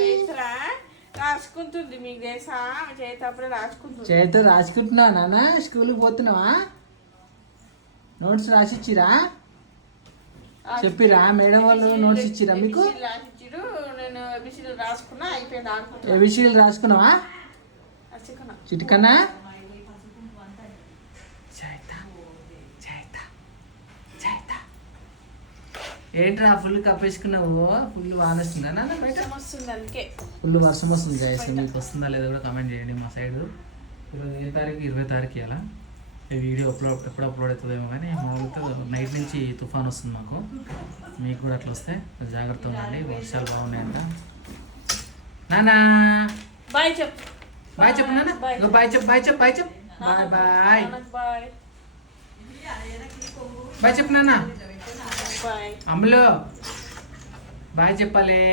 చైత్ర రాసుకుంటుంది, మీకు తెలుసా? చైత్ర అప్పుడే రాసుకుంటుంది. చైత్ర రాసుకుంటున్నావా నాన్న? స్కూల్కి పోతున్నావా? నోట్స్ రాసిచ్చిరా? చెప్పిరా మేడం వాళ్ళు నోట్స్ ఇచ్చిరా మీకు? రాసిచ్చిరు, నేను ఏబిసిడీలు రాసుకున్నా, అయిపోయింది. ఆడుకుంటున్నా. ఏబిసిడీలు రాసుకున్నావా? చిటికన్నా ఏంట్రా ఫుల్ కప్పేసుకున్నావు? ఫుల్ వాన వస్తుందా నాన్న? బయట ఫుల్ వర్షం వస్తుంది గాయస్. మీకు వస్తుందా లేదా కూడా కామెంట్ చేయండి. మా సైడ్ ఈరోజు ఏ తారీఖు? 20 తారీఖు ఇలా ఈ వీడియో ఎప్పుడు అప్లోడ్ అవుతుందేమో కానీ మామూలుగా నైట్ నుంచి తుఫాన్ వస్తుంది మాకు. మీకు కూడా అట్లా వస్తే జాగ్రత్తగా ఉండండి. వర్షాలు బాగున్నాయంట. నానా బాయ్ చెప్పు. బాయ్ చెప్పు నాన్న. బాయ్ చెప్పు, బాయ్ చెప్పు, బాయ్ చెప్పు. బాయ్ బాయ్ బాయ్ చెప్పు నాన్న. అమ్ములు బాయ్ చెప్పాలి.